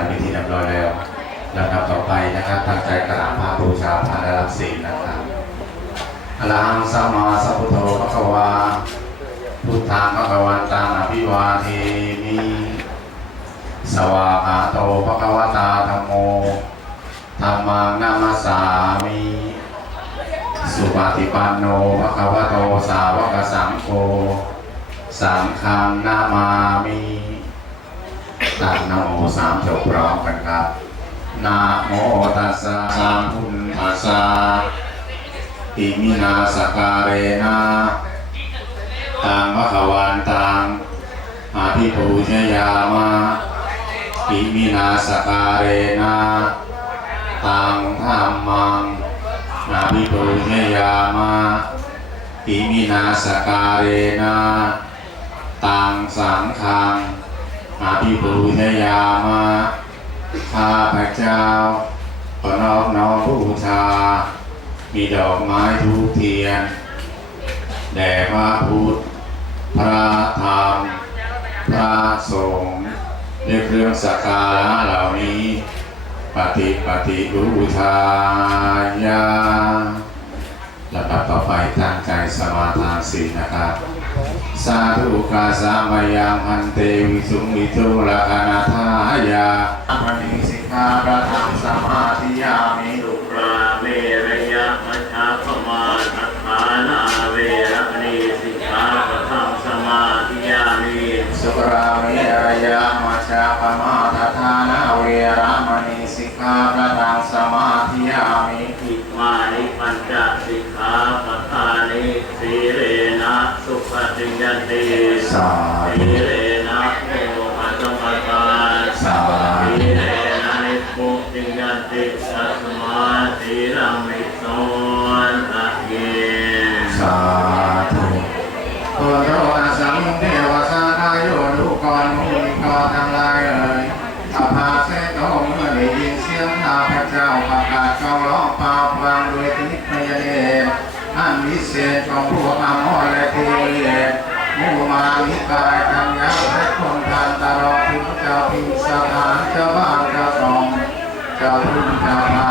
พระรัตนตรัยเป็นที่เรียบร้อยแล้วลำดับต่อไปนะครับตั้งใจกราบพระบูชาพระนรักศีลนะครับอรหังสัมมาสัพพุทโธพระคะวาพุทธังพระคะวันตังอภิวาเทมิสวากขาโตพระคะวตาธัมโมธัมมังนามสามิสุปฏิปันโนภะคะวะโตสาวกสังโฆสังฆังนามามิ ตัดนะโมสามจบพร้อมกันครับนะโมตัสสะสามพุทธัสสะอิมินาสการเรนะตังภะคะวันตังอาภิปูชยามะอิมินาสการเรนะตังธัมมังนาภิปุญญามะอิมินาสการเรนะตังสังฆัง นาภิปุญญามะข้าพเจ้าขอนอบน้อมบูชา มีดอกไม้ทูปเทียน แด่พระพุทธ พระธรรม พระสงฆ์ด้วยเครื่องสักการะเหล่านี้ ปฏิปฏิบูชายา ลำดับต่อไปตั้งใจสมาทานศีลนะครับสาธุกาสามายังพันเตวิสุงวิทุลคนาทายาปฏิสิกขาประทังสมาธิยามิสุราเมรยะมัชฌะปมาทัฏฐานาเวระมณีสิกขาปะทังสมาธิยามิสุราเมรยะมัชฌะปมาทฐานาเวระมณีสิกขาประทั สาสีธุเรนะโมอัตมะตาสาธุสีเรนะนิพพุติยันติสัสมาสีรังมิโสตะเยสาธุพุทโธอสังเทวสาทายโยทุกรมุนิกรทั้งหลายเอ่ยอาภาเสโตเมื่อได้ยินเสียงข้าพเจ้าประกาศเจ้าร้องเปล่าพลางด้วยทิพยเดชอันวิเศษของพวกอมรและเทวเดช มูมานิกายกัญญาและคนทานตลอดถึงเจ้าพิมพ์สถานเจ้าบ้านเจ้าองเจ้าทุ่งเจ้าพาเจ้าป่า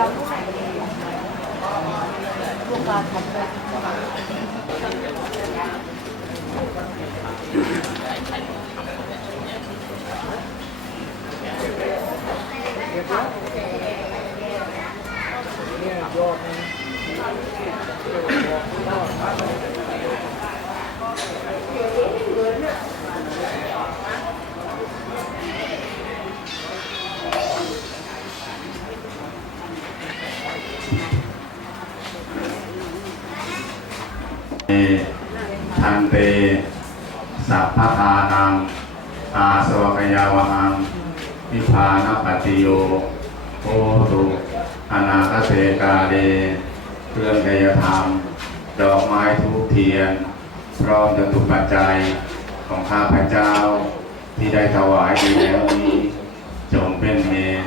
เรากำลังลูกกาทำแบบเอทันเต สัพพทานัง อาสวกยาวหังนิพพานปัจิโยโหตุอนาคเตกาเลเครื่องกายธรรม ดอกไม้ทูบเทียน พร้อมจตุปัจจัยของข้าพเจ้า ที่ได้ถวายดีแล้วนี้จงเป็นเมน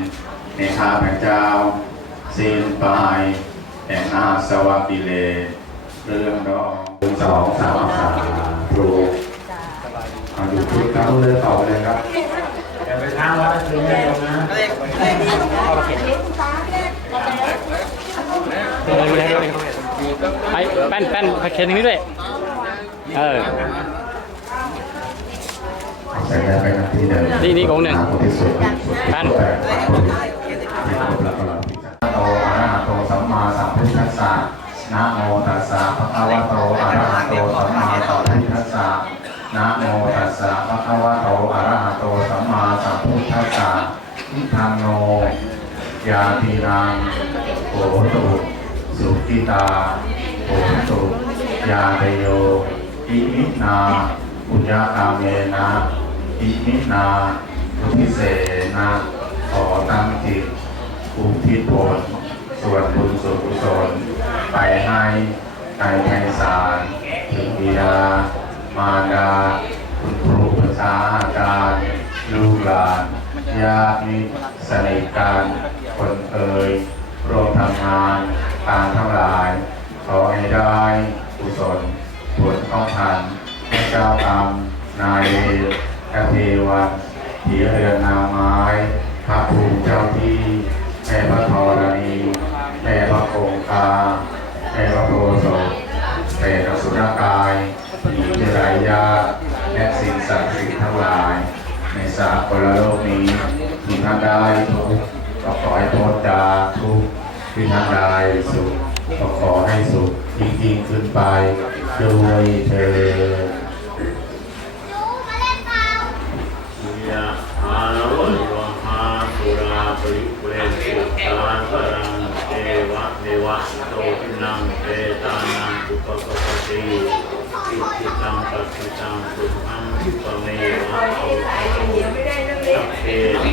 ในข้าพเจ้าสิ้นไปแห่งอาสวะกิเลเรื่องดอกสองสามสามรู อาอยู่พุทธครับเลือกต่อไปเลยครับอย่าไปท้าวัดคืนแม่ลงนะดูเลยดูเลยดูเลยไอ้แป้นแป้นผักเค็มนี้ด้วย เออนที่นี่นี่องหนึ่งท่านแปดที่ครบแล้วก็เราราโตอะระหะโตสัมมาสัมพุทธัสสะนะโมตัสสะภะคะวะโตอะระหะโตสัมมาสัมพุทธัสสะ ทิฏฐานโนยาทีนังโหตุสุขิตาโหตุยาเตโยอิมินาปุญญาคาเมนะอิมินาทุพิเศนะขอตั้งจิตอุทิศผลส่วนบุญส่วนกุศลไปให้ในไพศาลถึงบิดามารดา คุณครูประชาอาจารย์ลูกหลาน ญาติสนิทกันคนเคยร่วมทำงานการทั้งหลาย ขอให้ได้กุศลผลของทันพระเจ้ากรรมนายเวรกเทวันผีเรือนนาไม้พระภูมิเจ้าที่แม่พระธรณีแม่พระคงคาแม่พระโพธิ์ศพแต่อสุรกายมีเจรายาและสิ่งศักดิ์สิทธิ์ทั้งหลาย ในสากลโลกนี้ที่ท่านได้ทุกข์ก็ขอให้พ้นจากทุกข์ที่ท่านได้สุขก็ขอให้สุขยิ่งยิ่งขึ้นไปด้วยเธอยะหาโลวะหาปุราปริปุเรนติตาปรังเอวะเมวะโตทินังเปตานังอุปกปติอิทิตังปัสสิตังสุ ขังอุปเมวะโตสัพเพปุเรน